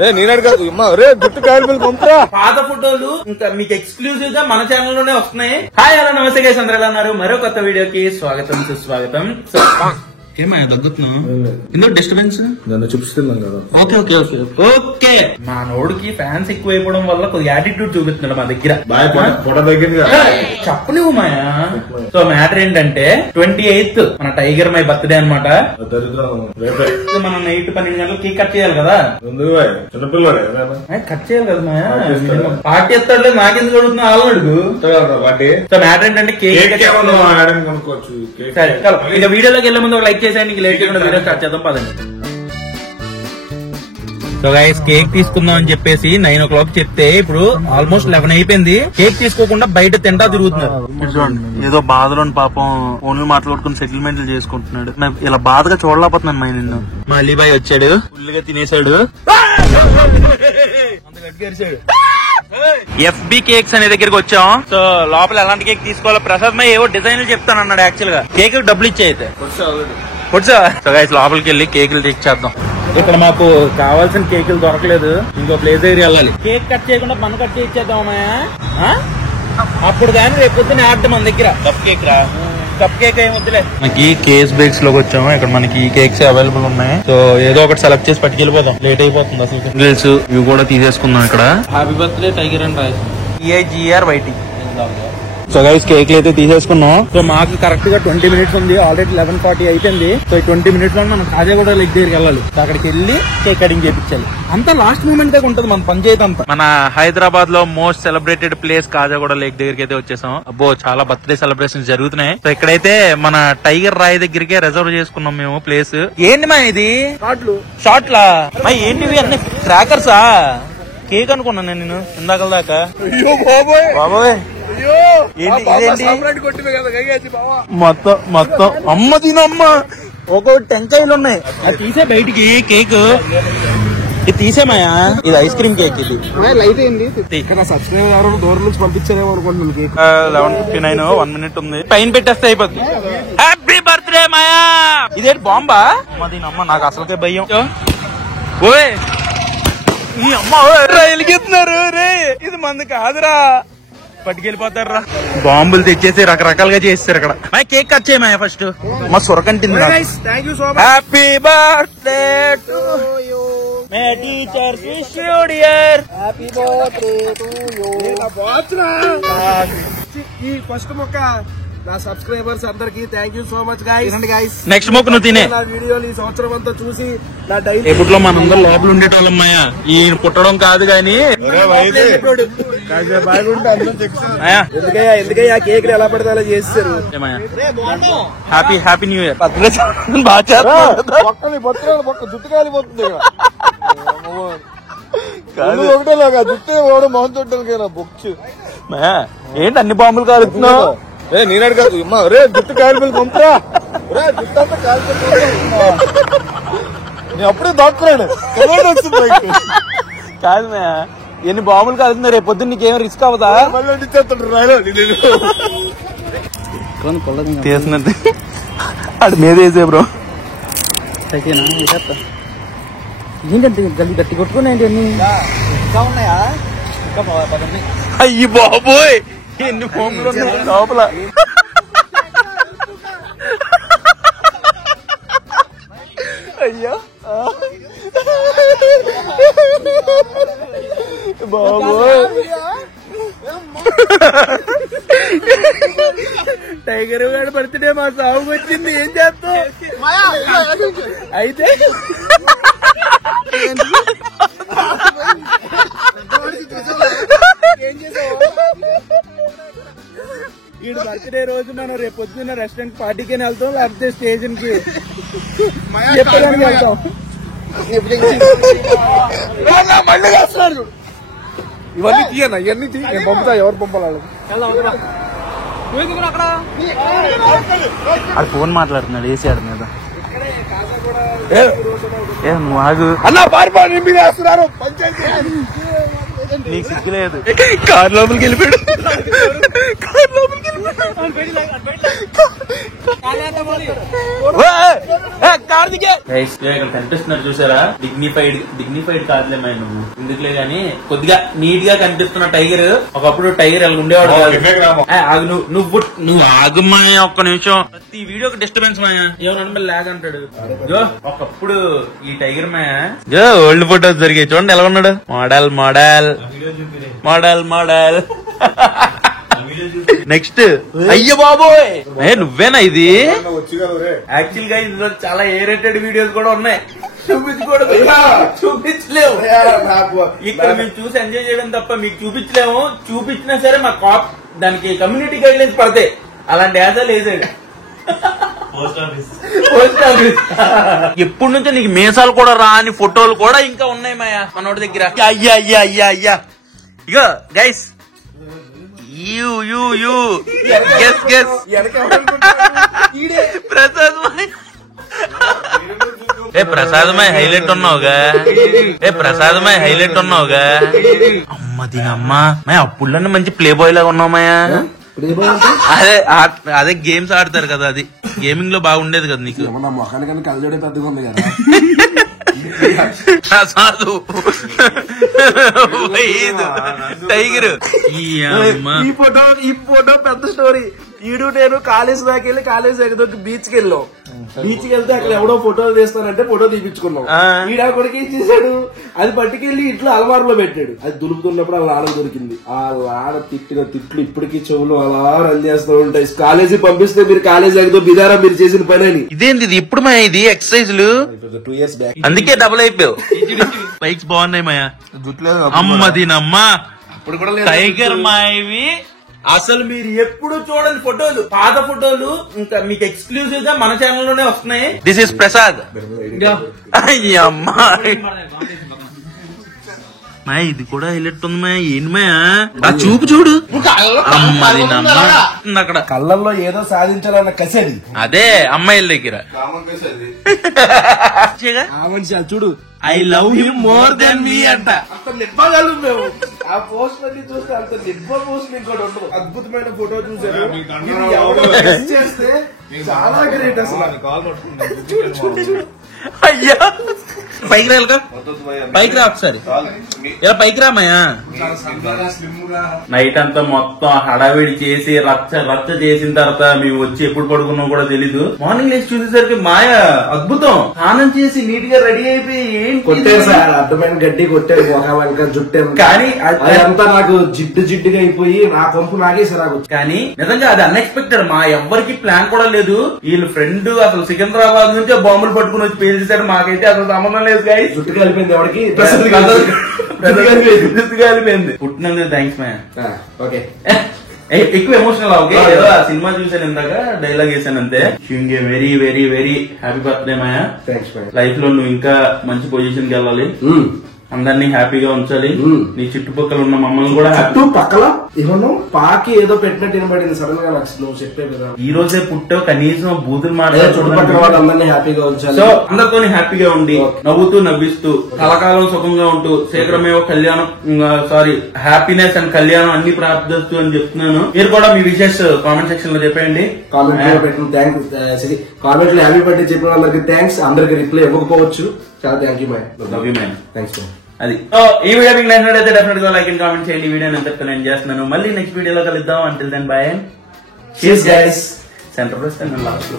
నేను కాదు రే గుట్టు కాయలు పంపురా. పాత ఫోటోలు ఇంకా మీకు ఎక్స్క్లూజివ్ గా మన ఛానల్ లోనే వస్తున్నాయి. హాయ్ హలో నమస్తే గైస్, అందరూ ఎలా ఉన్నారు? మరో కొత్త వీడియోకి స్వాగతం సుస్వాగతం. ఏమయ్యా దగ్గుతున్నావు? ఎందుకు డిస్టర్బెన్స్? నన్ను చూపిస్తున్నాం కదా. Okay okay okay okay. మా నోడికి ఫ్యాన్స్ ఎక్కువ అయిపోవడం వల్ల కొద్దిగా యాటిట్యూడ్ చూపిస్తున్నాడు మా దగ్గర. చెప్పు నువ్వు మాయా. సో మ్యాటర్ ఏంటంటే 28th మన టైగర్ మై బర్త్డే అనమాట. మనం నైట్ 12 గంటలకు కేక్ కట్ చేయాలి కదా. చిన్నపిల్లడే కట్ చేయాలి కదా మాయా. పార్టీ ఎత్తాడు, నాకెందుకు అడుగుతున్నా వాళ్ళని అడుగు. సో మ్యాటర్ ఏంటంటే కేక్ కొనుక్కోవచ్చు. సరే ఇంకా వీడియోలోకి వెళ్లే ముందు లైక్ చేసేయండి. లేట్ చేయకుండా వీడియో స్టార్ట్ చేద్దాం పదండి. సో గైస్ కేక్ తీసుకుందాం అని చెప్పేసి 9 o'clock చెప్తే ఇప్పుడు ఆల్మోస్ట్ 11 అయిపోయింది. కేక్ తీసుకోకుండా బయట తింటా తిరుగుతున్నారు. చూడండి ఏదో బాధలోని పాపం ఫోన్లు మాట్లాడుకుని సెటిల్మెంట్లు చేసుకుంటున్నాడు. ఇలా బాధగా చూడలేకపోతున్నాను మా నిన్ను. మా అలీబాయ్ వచ్చాడు, ఫుల్గా తినేశాడు. ఎఫ్బి కేక్స్ అనే దగ్గరికి వచ్చాం. సో లోపల ఎలాంటి కేక్ తీసుకోవాలో ప్రసాద్ మై ఏవో డిజైన్లు చెప్తాను అన్నాడు. యాక్చువల్ గా కేక్ డబ్బులు ఇచ్చే అయితే సో గైస్ లోపలికి వెళ్ళి కేకులు తెచ్చేద్దాం. ఇక్కడ మాకు కావాల్సిన కేకులు దొరకలేదు, ఇంకో ప్లేస్ దగ్గర వెళ్ళాలి. కేక్ కట్ చేయకుండా మన కట్ చేయించేద్దామయ్యా. అప్పుడు కానీ రేపు పొద్దున ఆడటం మన దగ్గర కప్ కేక్ రా. కప్ కేక్ ఏమొద్దులే. మనకి కేస్ బేక్స్ లోకి వచ్చాము. ఇక్కడ మనకి ఈ కేక్స్ అవైలబుల్ ఉన్నాయి. సో ఏదో ఒకటి సెలెక్ట్ చేసి పట్టుకెళ్ళిపోదాం, లేట్ అయిపోతుంది అసలు. గిల్స్ ఇవి కూడా తీసేసుకుందాం. ఇక్కడ happy birthday tiger and EIGRYT. So guys కేక్లు అయితే తీసేసుకున్నాం. సో మాకు కరెక్ట్ గా 20 minutes ఉంది. ఆల్రెడీ 11:40 అయిపోయింది. సో ఈ 20 minutes లో మనం కాజాగూడ లేక్ దగ్గరికి వెళ్ళాలి. అక్కడికి వెళ్ళి కేక్ కటింగ్ చేయించాలి. అంతా లాస్ట్ మూమెంట్ దగ్గర ఉంటుంది మన పంచాయతీ అంతా. మన హైదరాబాద్ లో most celebrated place Khajaguda lake దగ్గరికి అయితే వచ్చేసాం. అబ్బో చాలా బర్త్డే సెలబ్రేషన్స్ జరుగుతున్నాయి. సో ఇక్కడైతే మన టైగర్ రాయ్ దగ్గరికే రిజర్వ్ చేసుకున్నాం మేము ప్లేస్. ఏంటి మా ఇది షార్ట్లా ఏంటివి అన్ని క్రాకర్సా? కేక్ అనుకున్నాను నేను ఇందాక దాకా. బాబోయ్ మొత్తం అమ్మ తినమ్మ. ఒక్కొక్క టెంకాయలు ఉన్నాయి. అది తీసే బయటికి కేక్ ఇది తీసేమాయా. ఇది ఐస్ క్రీమ్ కేక్. ఇది లైట్ అయింది. సబ్స్క్రైబర్ దూరం నుంచి పంపించారేమో అనుకోండి. 11:59 1 minute ఉంది. పైన పెట్టేస్తే అయిపోతుంది. హ్యాపీ బర్త్డే మాయా. ఇదేంటి బాంబా? అమ్మ దీనమ్మ నాకు అసలుకే భయం. ఓయ్ ఈ అమ్మ వెలిగిస్తున్నారు రే. ఇది మంది కాదురా, పట్టుకెళ్ళిపోతారా. బాంబులు తెచ్చేసి రకరకాలుగా చేస్తారు ఇక్కడ. మా కేక్ కట్ చేయమా ఫస్ట్. మా సొరకంటింది. Happy birthday to you may teacher wish you dear. Happy birthday to you. ఈ ఫస్ట్ మొక్క నా సబ్స్క్రైబర్స్ అందరికి thank you so much guys. Next మొక్క నువ్వు తినే. నా వీడియోలు ఈ సంవత్సరం అంతా చూసి నా డైలీ ఎప్పుడులో మనందరం లోపల ఉండేటోళ్ళమ్మయ్యా. ఈ పుట్టడం కాదు గాని ఎందుకయ్యా కేక్ ఎలా పడితే అలా చేస్తారు. Happy new year. బాగా జుట్టు కాలిపోతుంది ఒకటేలాగా జుట్టు ఓవడం మొహం చుట్టాలి బొచ్చు. ఏంటి అన్ని బాంబులు కాలుతున్నావు? నేను కాదు రే జుట్టు కాయలు పంపురా. రే జుట్టు అంతా కాలిపోతుంది. నేను అప్పుడే దాక్కున్నాను. కాదు మే ఎన్ని బాంబులు కాలుతున్నా రేపు పొద్దున్న నీకేం రిస్క్ అవదా? తీసినట్టు అటు మీద వేసే బ్రో. ఏంటంటే గట్టి కొట్టుకున్నాయండి అన్ని. ఇంకా ఉన్నాయా? అయ్యి బాబోయ్ ఎన్ని బాంబులు ఉన్నాయి లోపల. అయ్యా బాబోయ్ టైగర్ గారి బర్త్డే మా సాగుకు వచ్చింది. ఏం చేస్తావు అయితే? ఈ బర్త్డే రోజు మనం రేపు పొద్దున్న రెస్టారెంట్ పార్టీకి వెళ్తాం, లేకపోతే స్టేషన్ కి చెప్పడానికి వెళ్తాం. ఇవన్నీ తీయనా? ఇవన్నీ నేను పంపుతా. ఎవరు పంపాలి? అది ఫోన్ మాట్లాడుతున్నాడు ఏసీ మీద. అన్నా పారిపోయి వేస్తున్నారు. నీకు సిగ్గులేదు. కార్ లోపలికి వెళ్ళిపోయాడు. కార్ లోపలికి కనిపిస్తున్నారు చూసారా, డిగ్నిఫైడ్ కాదులే మా నువ్వు ఎందుకులే గాని కొద్దిగా నీట్ గా కనిపిస్తున్న టైగర్. ఒకప్పుడు టైగర్ ఎలా ఉండేవాడు కాదు. నువ్వు ఆగుమాయ ఒక్క నిమిషం. ప్రతి వీడియోకి డిస్టర్బెన్స్ మాయా, ఏమన్నా లాగ్ అంటాడు. జో ఒకప్పుడు ఈ టైగర్ మాయ జో ఓల్డ్ ఫోటోస్ జరిగాయి చూడండి ఎలా ఉన్నాడు. Model model model model. Next అయ్య బాబోయ్ నువ్వేనా ఇది? యాక్చువల్ గా ఇందులో చాలా ఏరేటెడ్ వీడియోస్ కూడా ఉన్నాయి, చూపించలేము. ఇక్కడ మేము చూసి ఎంజాయ్ చేయడం తప్ప మీకు చూపించలేము. చూపించినా సరే మా కాప్ దానికి కమ్యూనిటీ గైడ్ లైన్స్ పడతాయి. అలాంటి యాసాలు వేసాడు పోస్ట్ ఆఫీస్. ఎప్పటి నుంచో నీకు మీసాలు కూడా రాని ఫోటోలు కూడా ఇంకా ఉన్నాయి మాయా మనోడి దగ్గర. అయ్యా అయ్యా అయ్యా అయ్యా. ఇగో గైస్ ప్రసాదమై హైలైట్ ఉన్నావుగా. అమ్మ దీనమ్మా మై అప్పుడులోనే మంచి ప్లే బాయ్ లాగా ఉన్నావు మాయా. అదే గేమ్స్ ఆడతారు కదా, అది గేమింగ్ లో బాగుండేది కదా నీకు. మొఖానికన్నా కళ్ళజోడే పెద్దగా ఉంది కదా. ప్రసాదు టైగర్. ఈ ఫోటో పెద్ద స్టోరీ. ఈడు నేను కాలేజ్ దాకా వెళ్ళి కాలేజ్ దగ్గర బీచ్ కి వెళ్ళాం. బీచ్ కి వెళ్తే అక్కడ ఎవడో ఫోటోలు తీస్తానంటే ఫోటో తీపించుకున్నాం. ఈడా కొడుకు ఏం చేశాడు, అది పట్టుకెళ్లి ఇంట్లో అలమారులో పెట్టాడు. అది దులుపుతున్నప్పుడు వాళ్ళ ఆడ దొరికింది. ఆ ఆడ తిట్టిన తిట్లు ఇప్పటికీ చెవులు అలా రన్ చేస్తూ ఉంటాయి. కాలేజీ పంపిస్తే మీరు కాలేజ్ దగ్గర బిదారా మీరు చేసిన పని అని. ఇదేంటి ఇది ఇప్పుడు మాయా ఇది ఎక్సర్సైజ్లు 2 years బ్యాక్. అందుకే డబుల్ అయిపోయావు. బైక్స్ బాగున్నాయి మాయా. అమ్మ దీనమ్మా టైగర్ మాయవి అసలు మీరు ఎప్పుడు చూడని ఫోటోలు, పాత ఫోటోలు ఇంకా మీకు ఎక్స్క్లూజివ్ గా మన ఛానల్ లోనే వస్తున్నాయి. This is Prasad. అమ్మా ఇది కూడా హైలైట్ ఉంది మాయా. ఏంటి మాయా ఆ చూపు చూడు. అక్కడ కళ్ళల్లో ఏదో సాధించాలన్న కసి అది. అదే అమ్మాయిల దగ్గర చూడు. I love you more than me అంట. అంత నిబ్బగలు మేము ఆ పోస్ట్ అన్ని చూస్తే అంత నిబ్బ పోస్ట్ ఇంకోటి ఉండదు. అద్భుతమైన ఫోటో చూసారు చేస్తే చాలా గ్రేట్ అసలు. అయ్యా పైకి రాలుగా, పైకి రా ఒకసారి. ఇలా పైకి రామయ్యా. నైట్ అంతా మొత్తం హడావిడి చేసి రచ్చ చేసిన తర్వాత మేము వచ్చి ఎప్పుడు పడుకున్నాం కూడా తెలీదు. మార్నింగ్ లేచి చూసేసరికి మాయ అద్భుతం. స్నానం చేసి నీట్ గా రెడీ అయిపోయి కొట్టారు సార్, అర్థమైన గడ్డి కొట్టారు, ఒక జుట్టారు. కానీ అదంతా నాకు జిడ్డుగా అయిపోయి నా పంపు నాకే సరాగు. కానీ నిజంగా అది అన్ఎక్స్పెక్టెడ్. మా ఎవ్వరికి ప్లాన్ కూడా లేదు. వీళ్ళు ఫ్రెండ్ అసలు సికింద్రాబాద్ నుంచి బాంబులు పట్టుకుని వచ్చి పేల్చేశాడు. మాకైతే అసలు సంబంధం లేదు. జుట్టు కలిపింది ఎవరికి కలిపింది. పుట్టినందుకు థ్యాంక్స్ మ్యాన్. ఓకే ఎక్కువ ఎమోషనల్ ఓకే. ఏదో ఆ సినిమా చూసాను ఇందాక డైలాగ్ వేసాను అంతే. Very very very happy birthday Maya. Life లో నువ్వు ఇంకా మంచి పొజిషన్ కి వెళ్ళాలి, అందరినీ హ్యాపీగా ఉంచాలి. నీ చుట్టుపక్కల ఉన్న మమ్మల్ని కూడా చుట్టుపక్కల ఏమన్నా పాకి ఏదో పెట్టినట్టు వినబడింది సడన్ గా నువ్వు చెప్పే కదా. ఈ రోజే పుట్టావు, కనీసం బూతులు మాట్లాడే చుట్టుపక్కల వాళ్ళందరినీ హ్యాపీగా ఉంచాలి. సో అందరితో హ్యాపీగా ఉండి నవ్వుతూ నవ్విస్తూ కలకాలం సుఖంగా ఉంటూ శేఖరమేవ కళ్యాణం హ్యాపీనెస్ అండ్ కళ్యాణం అన్ని ప్రార్థిస్తూ అని చెప్తున్నాను. మీరు కూడా మీ విషెస్ కామెంట్ సెక్షన్ లో చెప్పండి. కామెంట్ లో హ్యాపీ బర్త్డే చెప్పిన వాళ్ళకి థ్యాంక్స్. అందరికి రిప్లై ఇవ్వకపోవచ్చు. చాలా thank you man. Love you man. Thanks. అది ఈ వీడియో మీకు నచ్చినట్లయితే డెఫినెట్ గా లైక్ అండ్ కామెంట్ చేయండి. వీడియో నేను చేస్తున్నాను. మళ్ళీ నెక్స్ట్ వీడియోలో కలుద్దాం. Until then bye and cheers guys. Centre last లో